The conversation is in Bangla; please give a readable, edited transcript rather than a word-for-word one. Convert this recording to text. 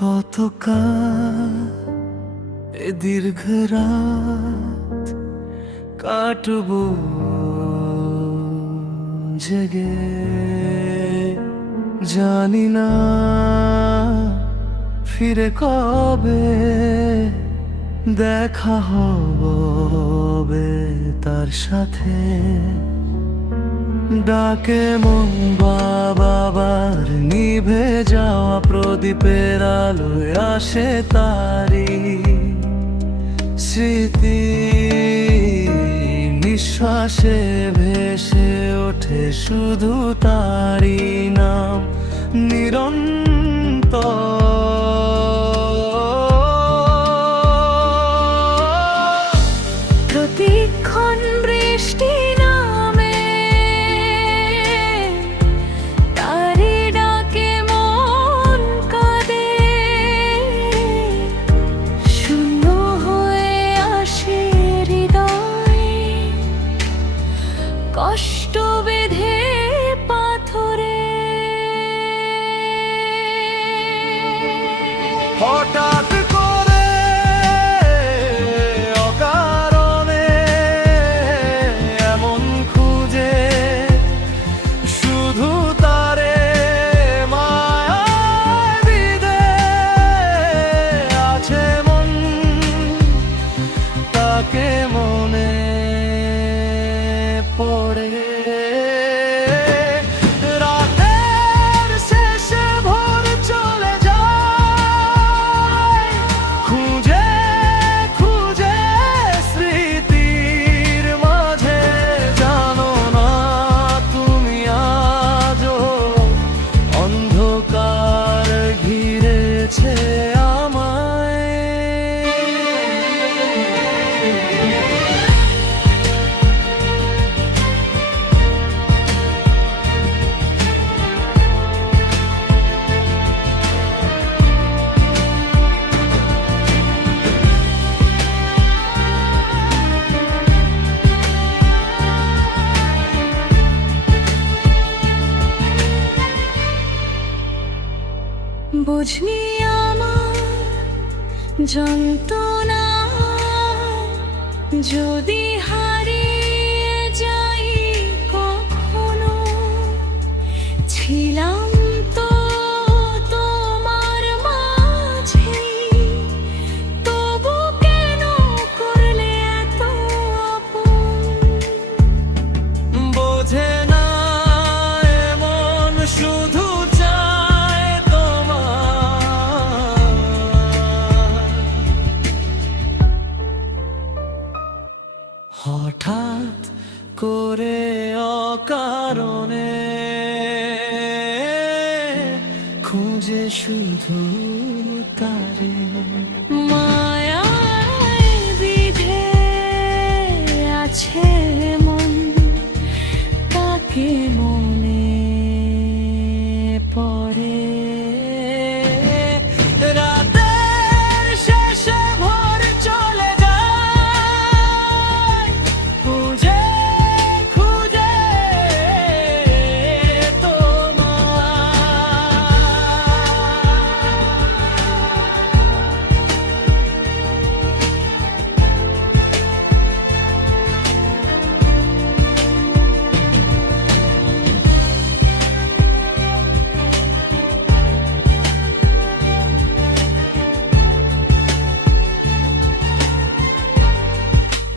কতকাল এ দীর্ঘ রাত কাটবো জেগে, জানি না ফিরে কবে দেখা হবে তার সাথে। ডাকে মন বাবার নিভে যাওয়া প্রদীপের আলোয় আসে তারি স্মৃতি, নিঃশ্বাসে ভেসে ওঠে শুধু তারি নাম নিরন্তর। প্রতিক্ষণ বৃষ্টি নামে, তারি ডাকে মন কাঁদে, শূন্য হয়ে আসে হৃদয়, কষ্ট বেঁধে পাথরে। হঠাৎ করে অকারণে এমন খুঁজে শুধু তারে মায়ায় বিঁধে আছে মন, তাকে মনে পড়ে। রাতের শেষে ভোর চলে যায় খুঁজে খুঁজে স্মৃতির মাঝে। জানো না তুমি আজও অন্ধকার ঘিরেছে আমায়। বুঝনি আমার যন্ত্রণা, যদি হারিয়ে যাই কখনো। ছিলাম তো তোমার মাঝে, তবু কেন করলে এত আপন? বোঝে না এমন শুধু চায় তোমার, হঠাৎ করে অকারণে খুঁজে শুধু